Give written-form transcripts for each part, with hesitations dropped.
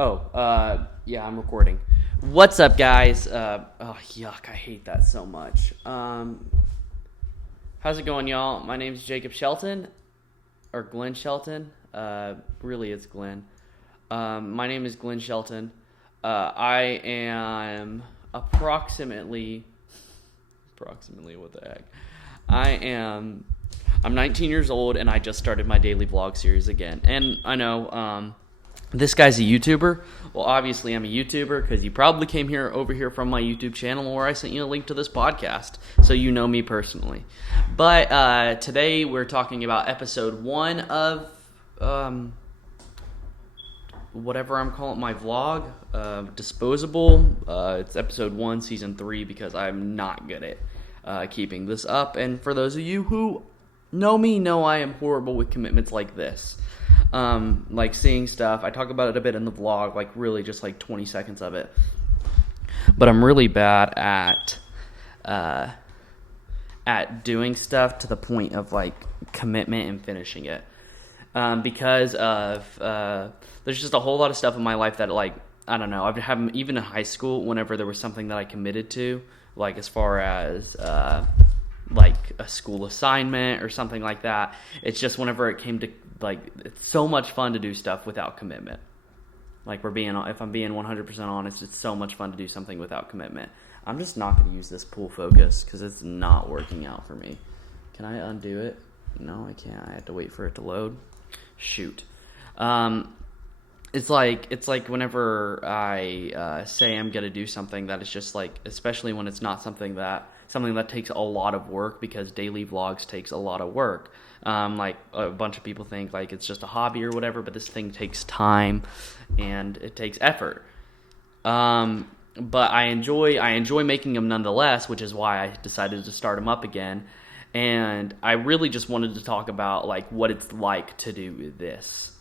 Yeah, I'm recording. What's up, guys? Yuck, I hate that so much. How's it going, y'all? My name's Jacob Shelton, or Glenn Shelton. Really, it's Glenn. My name is Glenn Shelton. I am approximately, what the heck? I'm 19 years old, and I just started my daily vlog series again. And I know, this guy's a YouTuber. Well, obviously I'm a YouTuber because you probably came over here from my YouTube channel, or I sent you a link to this podcast, so you know me personally. But today we're talking about episode 1 of whatever I'm calling my vlog, Disposable. It's episode 1, season 3, because I'm not good at keeping this up. And for those of you who know me, know I am horrible with commitments like this. Like seeing stuff. I talk about it a bit in the vlog, like really just like 20 seconds of it. But I'm really bad at doing stuff to the point of like commitment and finishing it. Because of there's just a whole lot of stuff in my life that, like, I don't know, I've had even in high school, whenever there was something that I committed to, like as far as like a school assignment or something like that, it's just whenever it came to, like, it's so much fun to do stuff without commitment. Like, if I'm being 100% honest, it's so much fun to do something without commitment. I'm just not going to use this pool focus because it's not working out for me. Can I undo it? No, I can't. I have to wait for it to load. Shoot. It's like whenever I say I'm going to do something that is just like, especially when it's not something that takes a lot of work, because daily vlogs takes a lot of work. Like a bunch of people think like it's just a hobby or whatever, but this thing takes time and it takes effort. But I enjoy making them nonetheless, which is why I decided to start them up again. And I really just wanted to talk about like what it's like to do this.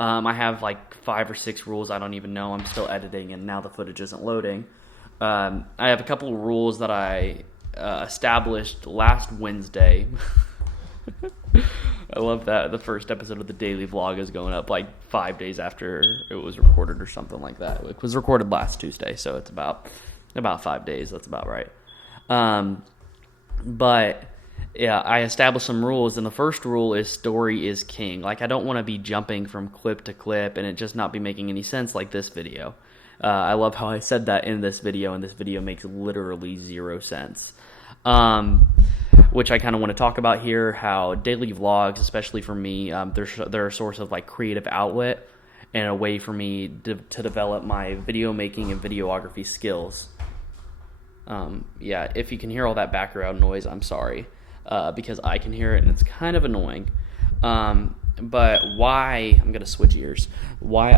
I have like 5 or 6 rules. I don't even know. I'm still editing, and now the footage isn't loading. I have a couple of rules that I established last Wednesday. I love that the first episode of the daily vlog is going up like 5 days after it was recorded or something like that. It was recorded last Tuesday, so it's about 5 days. That's about right. But yeah, I established some rules, and the first rule is story is king. Like, I don't want to be jumping from clip to clip and it just not be making any sense like this video. I love how I said that in this video, and this video makes literally 0 sense. Which I kind of want to talk about here, how daily vlogs, especially for me, they're a source of like creative outlet and a way for me to develop my video making and videography skills. Yeah, if you can hear all that background noise, I'm sorry, because I can hear it and it's kind of annoying. But why, I'm going to switch ears, why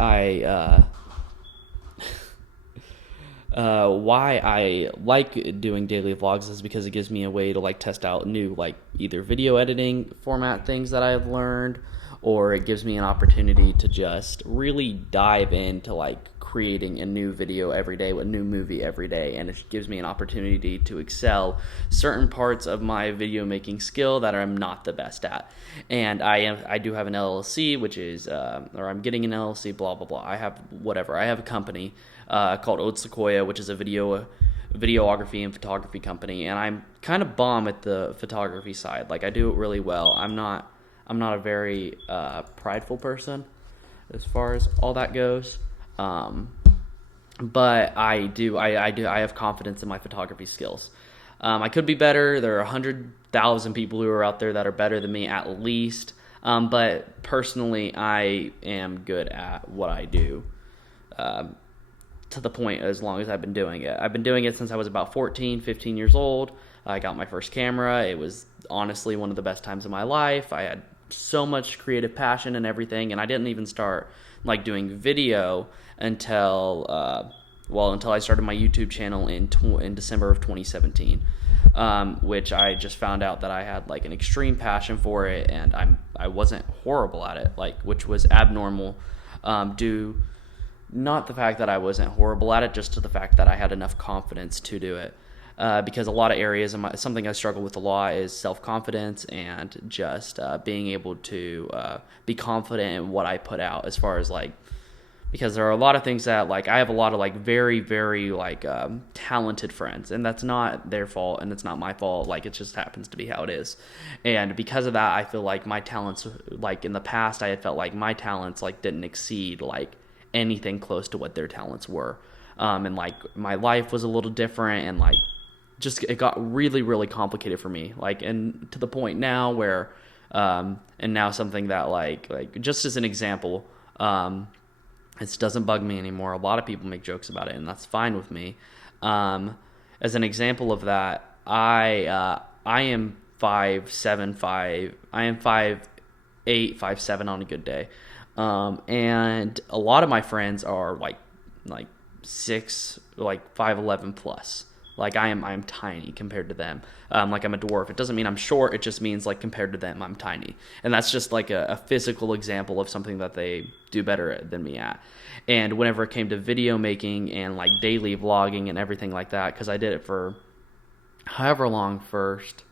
I like doing daily vlogs is because it gives me a way to like test out new, like, either video editing format things that I've learned, or it gives me an opportunity to just really dive into like creating a new video every day, a new movie every day, and it gives me an opportunity to excel certain parts of my video making skill that I'm not the best at. And I do have an LLC, which is or I'm getting an LLC, blah blah blah. I have a company called Old Sequoia, which is a videography and photography company, and I'm kind of bomb at the photography side. Like, I do it really well. I'm not a very prideful person as far as all that goes. But I have confidence in my photography skills. I could be better. There are 100,000 people who are out there that are better than me, at least. But personally, I am good at what I do. To the point, as long as I've been doing it. I've been doing it since I was about 14, 15 years old. I got my first camera. It was honestly one of the best times of my life. I had so much creative passion and everything, and I didn't even start like doing video until I started my YouTube channel in December of 2017, which I just found out that I had like an extreme passion for it, and I wasn't horrible at it, like, which was abnormal, due not the fact that I wasn't horrible at it, just to the fact that I had enough confidence to do it. Because a lot of areas, something I struggle with a lot is self-confidence and just being able to be confident in what I put out, as far as like because there are a lot of things that like I have a lot of like very very like talented friends, and that's not their fault and it's not my fault. Like it just happens to be how it is, and because of that, I feel like my talents, like in the past, I had felt like my talents like didn't exceed like anything close to what their talents were, and like my life was a little different, and like just it got really really complicated for me, like, and to the point now where and now something that like just as an example, it doesn't bug me anymore. A lot of people make jokes about it, and that's fine with me. As an example of that, I am 5'7", I am 5'8", 5'7" on a good day, and a lot of my friends are like 6, like 5'11" plus. Like I am tiny compared to them. Like I'm a dwarf. It doesn't mean I'm short. It just means like compared to them, I'm tiny. And that's just like a physical example of something that they do better than me at. And whenever it came to video making and like daily vlogging and everything like that, because I did it for however long first.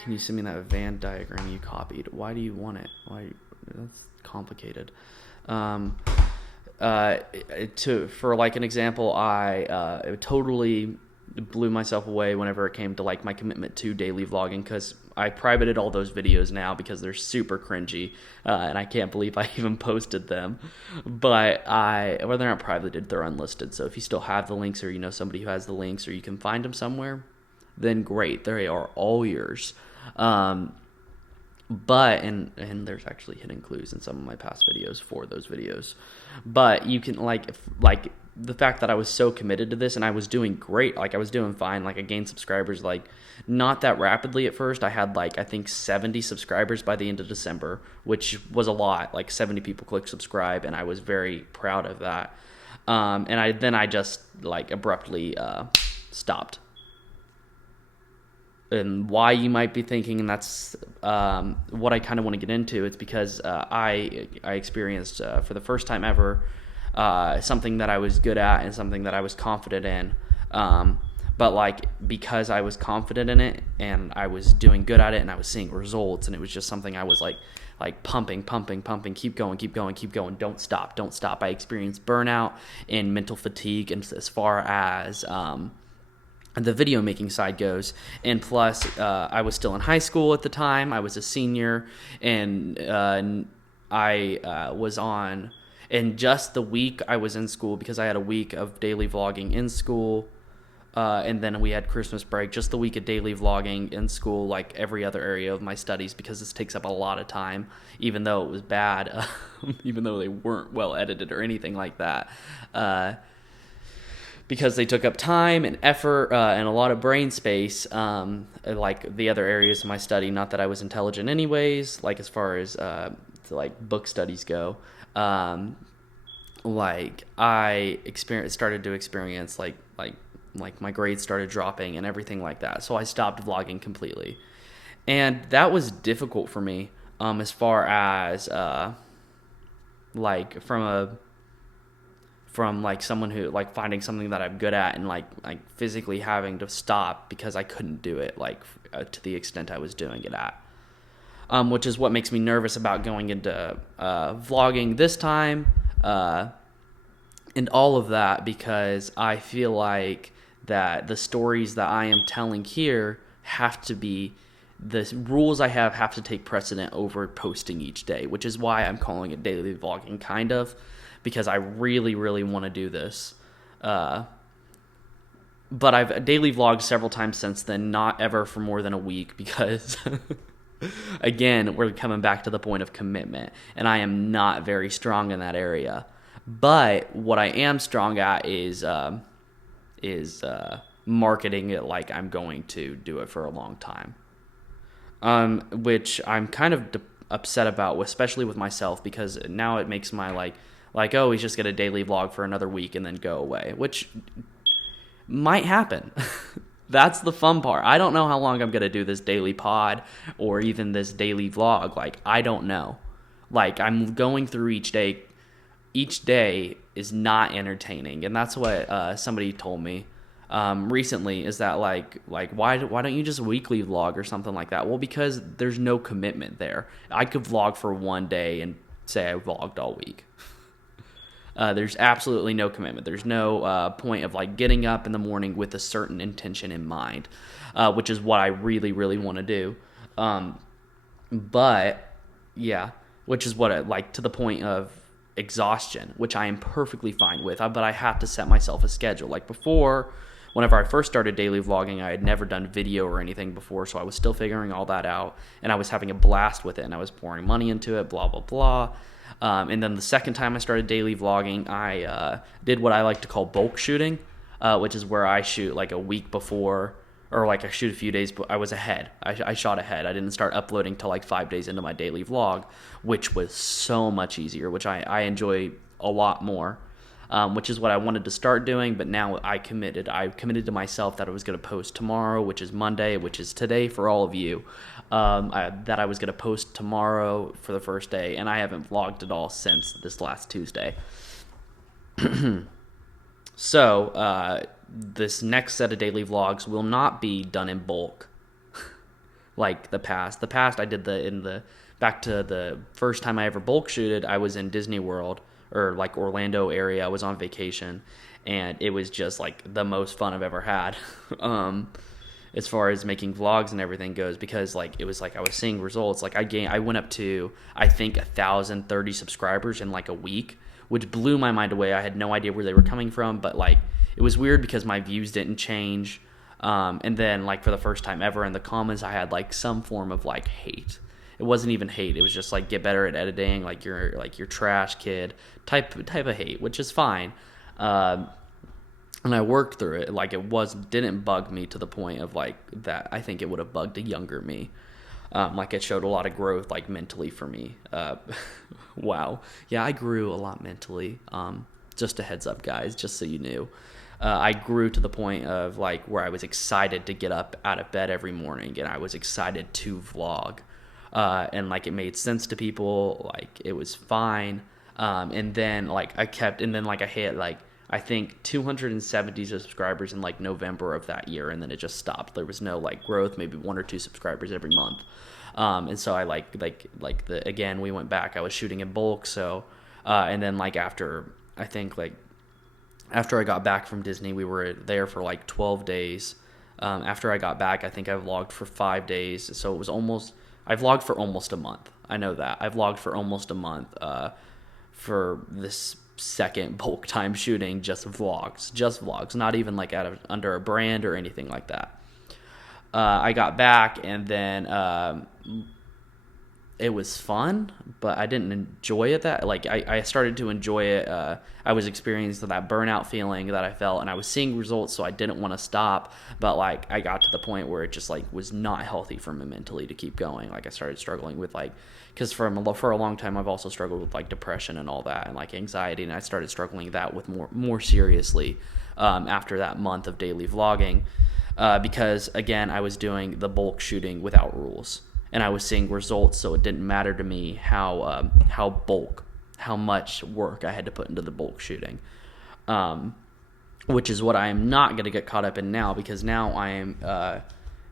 Can you send me that Venn diagram you copied? Why do you want it? That's complicated. For like an example, I totally blew myself away whenever it came to like my commitment to daily vlogging, because I privated all those videos now because they're super cringy, and I can't believe I even posted them. But they're not privated, they're unlisted. So if you still have the links, or you know somebody who has the links, or you can find them somewhere, then great, they are all yours. But and there's actually hidden clues in some of my past videos for those videos. But you can like the fact that I was so committed to this, and I was doing great, like I was doing fine, like I gained subscribers like not that rapidly at first. I had like I think 70 subscribers by the end of December, which was a lot. Like 70 people clicked subscribe, and I was very proud of that. And I just like abruptly stopped. And why, you might be thinking, and that's what I kind of want to get into. It's because I experienced for the first time ever something that I was good at and something that I was confident in. But like because I was confident in it and I was doing good at it and I was seeing results, and it was just something I was like pumping, keep going, don't stop. I experienced burnout and mental fatigue, and as far as the video making side goes, and plus I was still in high school at the time. I was a senior, and I was on, and just the week I was in school, because I had a week of daily vlogging in school, and then we had Christmas break, just the week of daily vlogging in school, like every other area of my studies, because this takes up a lot of time, even though it was bad, even though they weren't well edited or anything like that, because they took up time and effort and a lot of brain space, like the other areas of my study. Not that I was intelligent anyways, like as far as like book studies go. Like I started to experience like my grades started dropping and everything like that. So I stopped vlogging completely, and that was difficult for me. As far as like from like someone who like finding something that I'm good at, and like physically having to stop because I couldn't do it like to the extent I was doing it at, which is what makes me nervous about going into vlogging this time, and all of that, because I feel like that the stories that I am telling here have to be, the rules I have to take precedent over posting each day, which is why I'm calling it daily vlogging, kind of, because I really, really want to do this. But I've daily vlogged several times since then, not ever for more than a week, because, again, we're coming back to the point of commitment, and I am not very strong in that area. But what I am strong at is marketing it like I'm going to do it for a long time, which I'm kind of upset about, especially with myself, because now it makes my like, oh, he's just get a daily vlog for another week and then go away, which might happen. That's the fun part. I don't know how long I'm going to do this daily pod or even this daily vlog. Like, I don't know. Like, I'm going through each day. Each day is not entertaining. And that's what somebody told me recently, is that like why don't you just weekly vlog or something like that? Well, because there's no commitment there. I could vlog for one day and say I vlogged all week. There's absolutely no commitment. There's no point of like getting up in the morning with a certain intention in mind, which is what I really, really want to do. But yeah, which is what I like, to the point of exhaustion, which I am perfectly fine with. But I have to set myself a schedule. Like before, whenever I first started daily vlogging, I had never done video or anything before, so I was still figuring all that out, and I was having a blast with it, and I was pouring money into it, blah, blah, blah. And then the second time I started daily vlogging, I did what I like to call bulk shooting, which is where I shoot like a week before, or like I shoot a few days, but I was ahead. I shot ahead. I didn't start uploading till like 5 days into my daily vlog, which was so much easier, which I enjoy a lot more, which is what I wanted to start doing. But now I committed to myself that I was going to post tomorrow, which is Monday, which is today for all of you, that I was going to post tomorrow for the first day, and I haven't vlogged at all since this last Tuesday. So, this next set of daily vlogs will not be done in bulk like the past. The past I did back to the first time I ever bulk shooted, I was in Disney World, or like Orlando area. I was on vacation, and it was just like the most fun I've ever had. As far as making vlogs and everything goes, because like it was like I was seeing results. Like I went up to, I think, 1,030 subscribers in like a week, which blew my mind away. I had no idea where they were coming from, but like it was weird because my views didn't change. And then like for the first time ever in the comments, I had like some form of like hate. It wasn't even hate. It was just like, get better at editing, like you're trash, kid, type of hate, which is fine. And I worked through it. Like didn't bug me to the point of like that. I think it would have bugged a younger me. Like it showed a lot of growth, like mentally for me. Wow. Yeah, I grew a lot mentally. Just a heads up, guys, just so you knew. I grew to the point of like where I was excited to get up out of bed every morning, and I was excited to vlog. And like it made sense to people, like it was fine. And then like I hit like, I think 270 subscribers in like November of that year, and then it just stopped. There was no like growth, maybe 1 or 2 subscribers every month. And so I again, we went back. I was shooting in bulk, so and then like after I got back from Disney, we were there for like 12 days. After I got back, I think I vlogged for 5 days, so it was I vlogged for almost a month. I know that. I vlogged for almost a month for this second bulk time shooting, just vlogs, not even like under a brand or anything like that. I got back, and then it was fun, but I didn't enjoy it I started to enjoy it. I was experiencing that burnout feeling that I felt, and I was seeing results, so I didn't want to stop. But like I got to the point where it just like was not healthy for me mentally to keep going. Like I started struggling with because for a long time I've also struggled with like depression and all that, and like anxiety, and I started struggling that with more seriously after that month of daily vlogging, because again I was doing the bulk shooting without rules. And I was seeing results, so it didn't matter to me how much work I had to put into the bulk shooting, which is what I am not going to get caught up in now, because now I am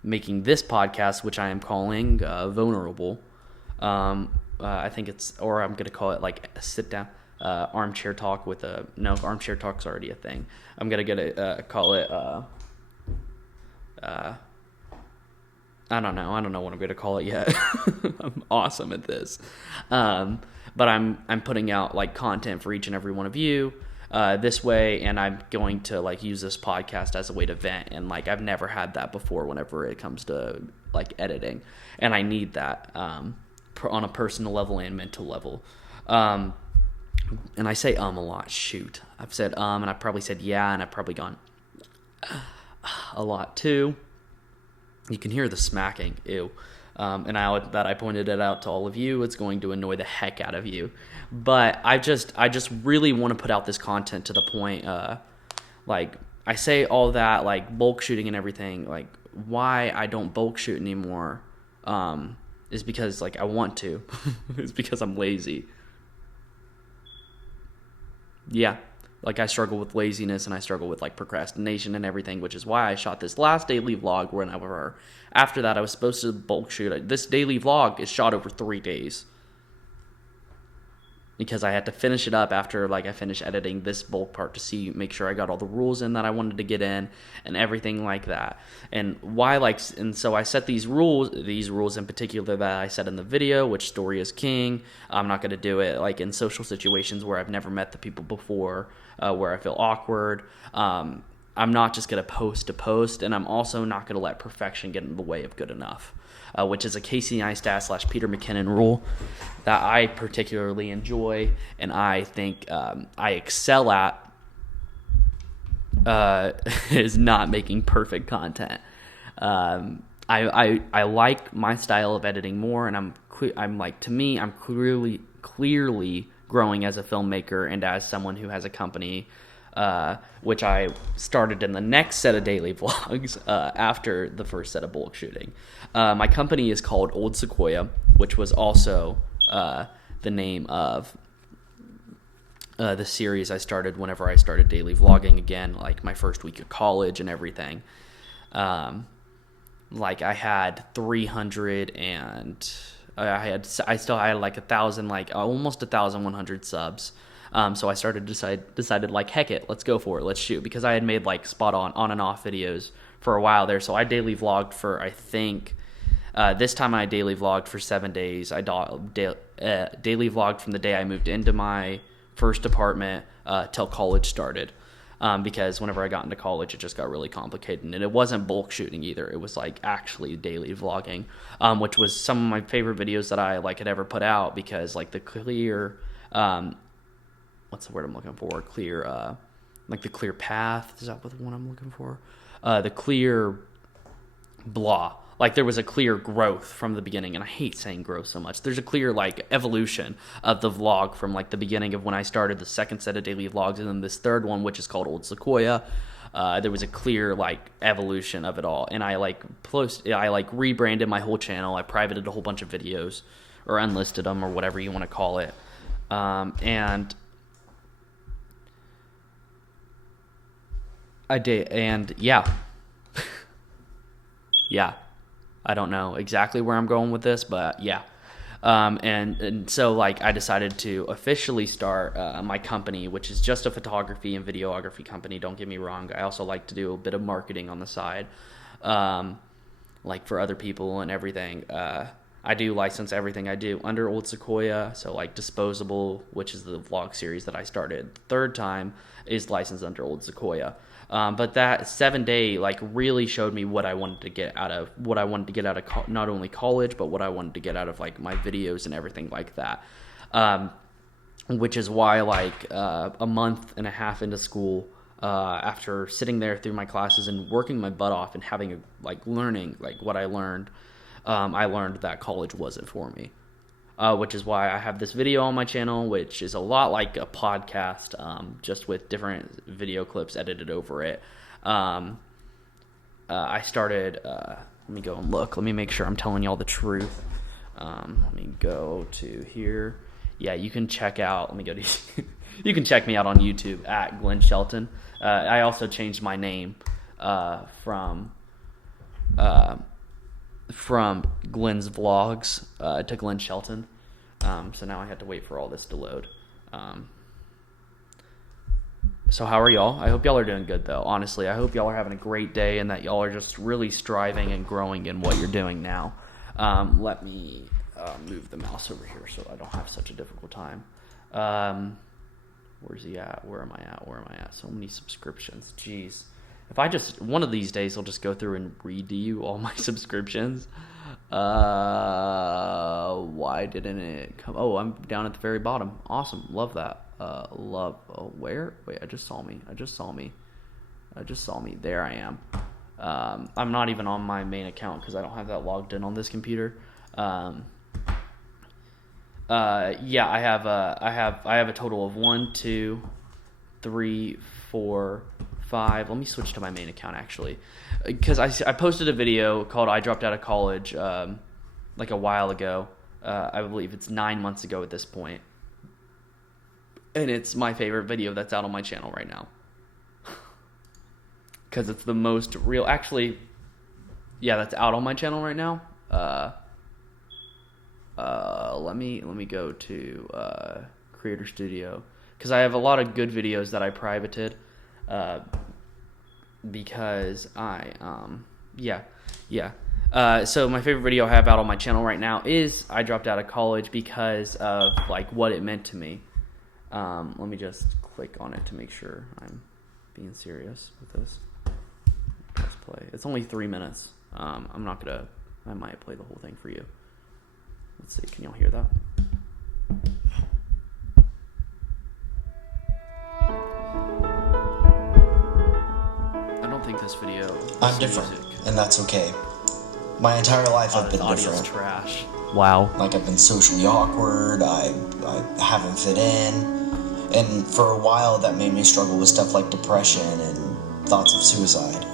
making this podcast, which I am calling Vulnerable. I think or I'm going to call it like a sit down armchair talk armchair talk's already a thing. I'm going to call it I don't know what I'm going to call it yet. I'm awesome at this. But I'm putting out like content for each and every one of you this way, and I'm going to like use this podcast as a way to vent, and like I've never had that before whenever it comes to like editing, and I need that on a personal level and mental level. And I say a lot. Shoot. I've said and I've probably said yeah, and I've probably gone a lot too. You can hear the smacking, ew. And now that I pointed it out to all of you, it's going to annoy the heck out of you. But I just really want to put out this content to the point, like I say all that, like bulk shooting and everything, like why I don't bulk shoot anymore, is because like I want to. It's because I'm lazy. Yeah. Like I struggle with laziness, and I struggle with like procrastination and everything, which is why I shot this last daily vlog whenever after that I was supposed to bulk shoot. This daily vlog is shot over 3 days. because I had to finish it up after like I finished editing this bulk part to make sure I got all the rules in that I wanted to get in and everything like that. And so I set these rules in particular that I said in the video, which story is king. I'm not going to do it like in social situations where I've never met the people before, where I feel awkward. I'm not just going to post, and I'm also not going to let perfection get in the way of good enough. Which is a Casey Neistat / Peter McKinnon rule that I particularly enjoy and I think I excel at, is not making perfect content. I like my style of editing more, and I'm clearly growing as a filmmaker and as someone who has a company, which I started in the next set of daily vlogs after the first set of bulk shooting. My company is called Old Sequoia, which was also the name of the series I started whenever I started daily vlogging again, like my first week of college and everything. Like I had 300 and I still had like 1,000, like almost 1,100 subs. So I decided like, heck it, let's go for it. Let's shoot, because I had made like spot on and off videos for a while there. So I daily vlogged for, I think, this time I daily vlogged for 7 days. I daily vlogged from the day I moved into my first apartment till college started. Because whenever I got into college, it just got really complicated, and it wasn't bulk shooting either. It was like actually daily vlogging, which was some of my favorite videos that I like had ever put out, because like the clear, what's the word I'm looking for? Clear, like the clear path. Is that what the one I'm looking for? The clear blah. Like there was a clear growth from the beginning, and I hate saying growth so much. There's a clear like evolution of the vlog from like the beginning of when I started the second set of daily vlogs, and then this third one, which is called Old Sequoia. There was a clear like evolution of it all, and I rebranded my whole channel. I privated a whole bunch of videos, or unlisted them, or whatever you want to call it, and I did, and yeah. Yeah. I don't know exactly where I'm going with this, but yeah. And so like I decided to officially start my company, which is just a photography and videography company. Don't get me wrong. I also like to do a bit of marketing on the side, like for other people and everything. I do license everything I do under Old Sequoia. So like Disposable, which is the vlog series that I started the third time, is licensed under Old Sequoia. But that 7-day like really showed me what I wanted to get out of not only college, but what I wanted to get out of like my videos and everything like that. Which is why like a month and a half into school, after sitting there through my classes and working my butt off and having learning like what I learned that college wasn't for me. Which is why I have this video on my channel, which is a lot like a podcast, just with different video clips edited over it. I started, let me go and look. Let me make sure I'm telling y'all the truth. Let me go to here. Yeah, you can check out, you can check me out on YouTube at Glenn Shelton. I also changed my name from Glenn's Vlogs to Glenn Shelton. So now I have to wait for all this to load. So how are y'all? I hope y'all are doing good, though. Honestly, I hope y'all are having a great day and that y'all are just really striving and growing in what you're doing now. Let me move the mouse over here so I don't have such a difficult time. Where's he at? Where am I at? So many subscriptions. Jeez. If I just, one of these days, I'll just go through and read to you all my subscriptions. Why didn't it come? Oh, I'm down at the very bottom. Awesome. Love that. Where? Wait, I just saw me. There I am. I'm not even on my main account because I don't have that logged in on this computer. Yeah, I have a total of 1, 2, 3, 4, 5. Let me switch to my main account actually, because I posted a video called "I Dropped Out of College" like a while ago. I believe it's 9 months ago at this point, and it's my favorite video that's out on my channel right now because it's the most real. Actually, yeah, that's out on my channel right now. Let me go to Creator Studio, because I have a lot of good videos that I privated, because so my favorite video I have out on my channel right now is I dropped out of college because of like what it meant to me. Let me just click on it to make sure I'm being serious with this. Press play. It's only 3 minutes. I might play the whole thing for you. Let's see, can y'all hear that? I don't think this video. I'm different, and that's okay. My entire life I've been different. Trash. Wow. Like, I've been socially awkward, I haven't fit in, and for a while that made me struggle with stuff like depression and thoughts of suicide.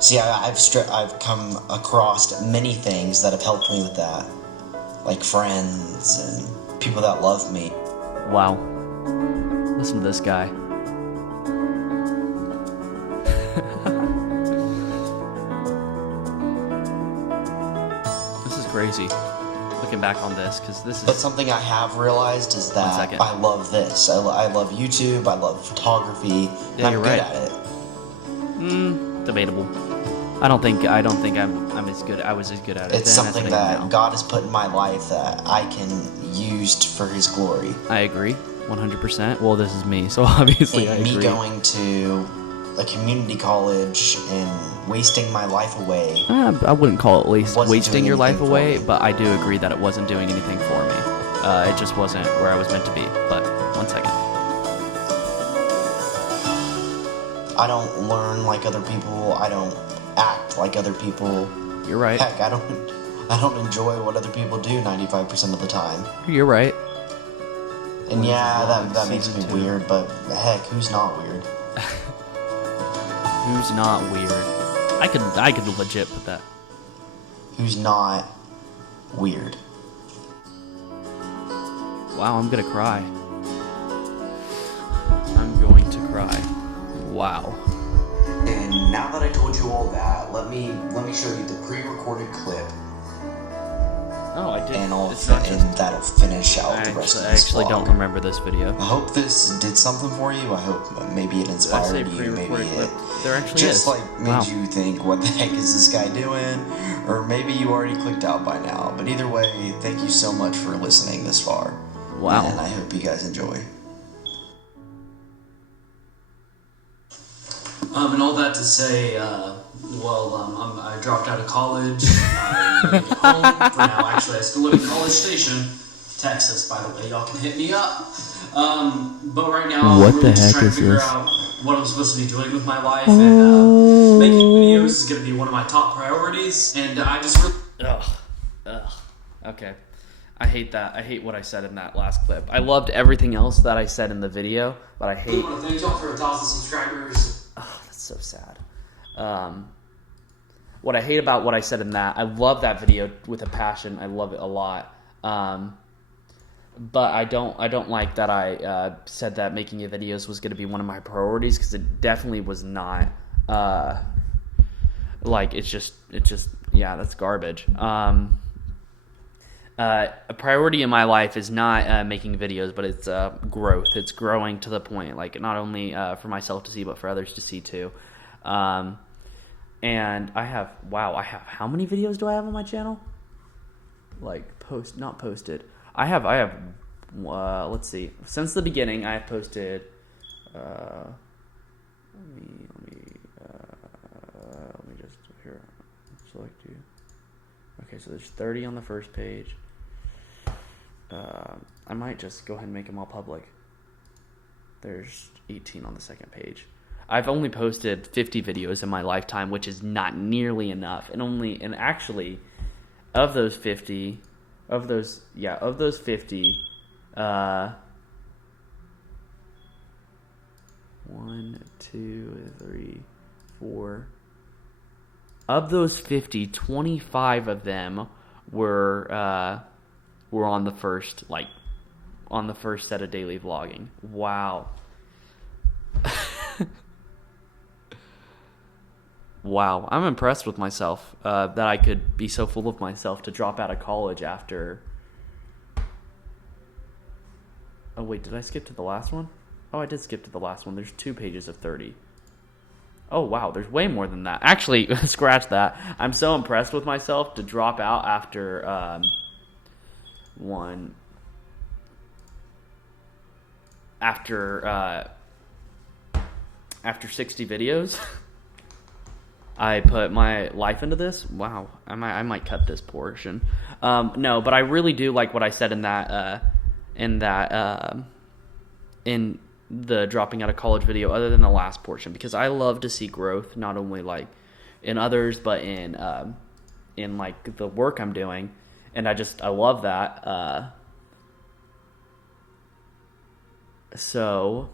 See, I've come across many things that have helped me with that, like friends and people that love me. Wow. Listen to this guy. This is crazy. Looking back on this, because this is... But something I have realized is that I love this. I love YouTube, I love photography, and I'm good at it. Debatable. I don't think I'm as good. I was as good at it. It's something that God has put in my life that I can use for His glory. I agree, 100%. Well, this is me, so obviously I agree. Me going to a community college and wasting my life away. I wouldn't call it wasting your life away, but I do agree that it wasn't doing anything for me. It just wasn't where I was meant to be. But 1 second. I don't learn like other people. I don't act like other people. You're right. Heck, I don't enjoy what other people do 95% of the time. You're right. And yeah, that makes me weird, but heck, who's not weird? Who's not weird? I could legit put that. Who's not weird? Wow, I'm gonna cry. I'm going to cry. Wow. And now that I told you all that, let me show you the pre-recorded clip. Oh, I did. And that'll finish out the rest of this I actually vlog. don't remember this video. I hope this did something for you. I hope maybe it inspired you. Maybe it there actually just is. like made you think, what the heck is this guy doing? Or maybe you already clicked out by now. But either way, thank you so much for listening this far. Wow. And I hope you guys enjoy. And all that to say, I dropped out of college. I'm home for now. Actually, I still live in College Station, Texas, by the way. Y'all can hit me up. But right now, I'm really just trying to figure out what I'm supposed to be doing with my life. And making videos is going to be one of my top priorities. And I just really... Ugh. Okay. I hate that. I hate what I said in that last clip. I loved everything else that I said in the video, but I hate... I want to thank y'all for 1,000 subscribers. Oh, that's so sad. What I hate about what I said in that, I love that video with a passion. I love it a lot. But I don't like that I said that making videos was going to be one of my priorities, because it definitely was not. It's just that's garbage. A priority in my life is not making videos, but it's growth. It's growing to the point, like, not only for myself to see, but for others to see too. And I have how many videos do I have on my channel? Like, not posted. I have let's see. Since the beginning, I have posted. Let me just here select you. Okay, so there's 30 on the first page. I might just go ahead and make them all public. There's 18 on the second page. I've only posted 50 videos in my lifetime, which is not nearly enough. And actually, of those 50, 1, 2, 3, 4. Of those 50, 25 of them were on the first set of daily vlogging. Wow. Wow, I'm impressed with myself that I could be so full of myself to drop out of college after Oh, wait, did I skip to the last one? Oh, I did skip to the last one. There's 2 pages of 30. Oh, wow, there's way more than that. Actually, scratch that. I'm so impressed with myself to drop out after after 60 videos. I put my life into this. Wow, I might cut this portion. No, but I really do like what I said in the dropping out of college video, other than the last portion, because I love to see growth, not only like in others, but in like the work I'm doing, and I love that. So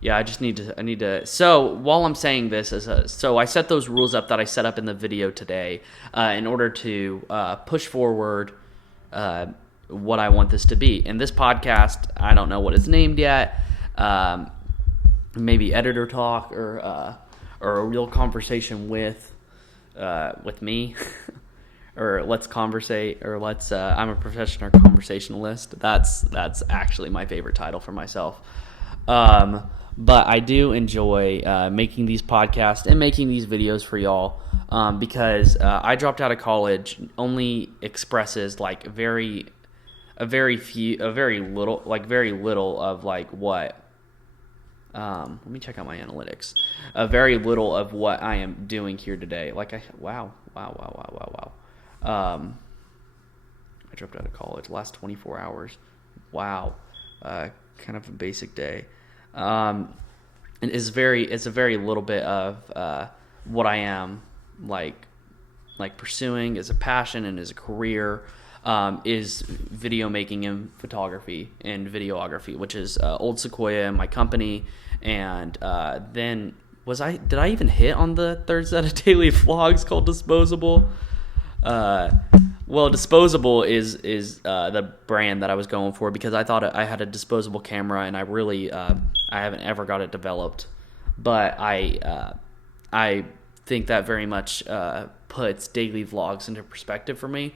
yeah, I need to. So while I'm saying this, so I set those rules up that I set up in the video today, in order to push forward what I want this to be. In this podcast, I don't know what it's named yet. Maybe editor talk or a real conversation with me. Or let's conversate, or let's. I'm a professional conversationalist. That's actually my favorite title for myself. But I do enjoy making these podcasts and making these videos for y'all, because I dropped out of college only expresses like very little of like what. Let me check out my analytics. Very little of what I am doing here today. Wow. I dropped out of college last 24 hours. Wow. Kind of a basic day. And it's a very little bit of what I am like pursuing as a passion and as a career, is video making and photography and videography, which is Old Sequoia, my company. And then did I even hit on the third set of daily vlogs called Disposable? Well, Disposable is the brand that I was going for, because I thought I had a disposable camera, and I really I haven't ever got it developed. But I think that very much puts daily vlogs into perspective for me,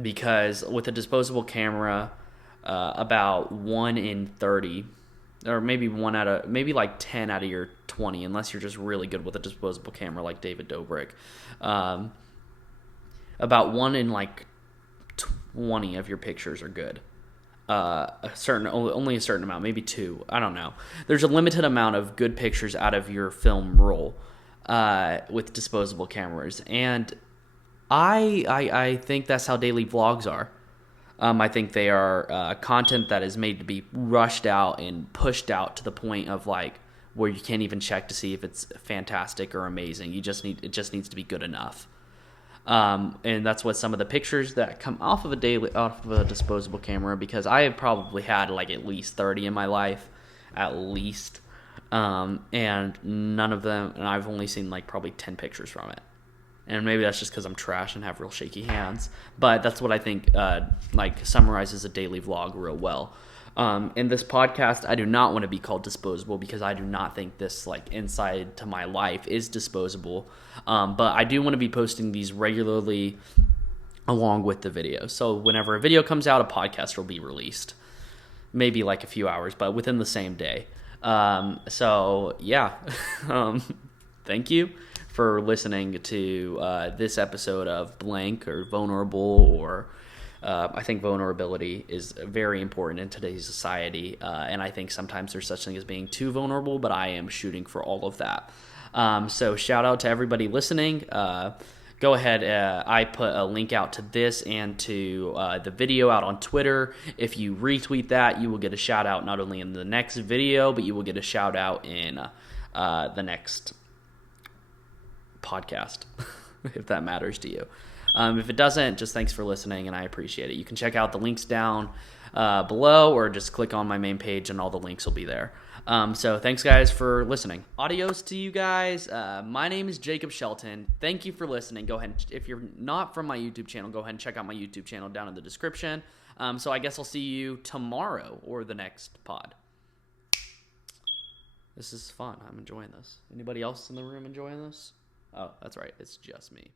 because with a disposable camera, about 1 in 30, or maybe like 10 out of your 20, unless you're just really good with a disposable camera like David Dobrik. About 1 in like 20 of your pictures are good. Only a certain amount, maybe 2. I don't know. There's a limited amount of good pictures out of your film roll with disposable cameras, and I think that's how daily vlogs are. I think they are content that is made to be rushed out and pushed out to the point of like where you can't even check to see if it's fantastic or amazing. It just needs to be good enough. And that's what some of the pictures that come off of a disposable camera, because I have probably had like at least 30 in my life, at least, and none of them, and I've only seen like probably 10 pictures from it. And maybe that's just because I'm trash and have real shaky hands, but that's what I think like summarizes a daily vlog real well. In this podcast, I do not want to be called disposable, because I do not think this like inside to my life is disposable. But I do want to be posting these regularly along with the video. So whenever a video comes out, a podcast will be released. Maybe like a few hours, but within the same day. So yeah, thank you for listening to this episode of Blank or Vulnerable, or I think vulnerability is very important in today's society, and I think sometimes there's such thing as being too vulnerable, but I am shooting for all of that. So shout out to everybody listening. Go ahead, I put a link out to this and to the video out on Twitter. If you retweet that, you will get a shout out not only in the next video, but you will get a shout out in the next podcast, if that matters to you. If it doesn't, just thanks for listening, and I appreciate it. You can check out the links down below, or just click on my main page and all the links will be there. So thanks guys for listening. Adios to you guys. My name is Jacob Shelton. Thank you for listening. Go ahead, if you're not from my YouTube channel, go ahead and check out my YouTube channel down in the description. So I guess I'll see you tomorrow or the next pod. This is fun. I'm enjoying this. Anybody else in the room enjoying this? Oh, that's right. It's just me.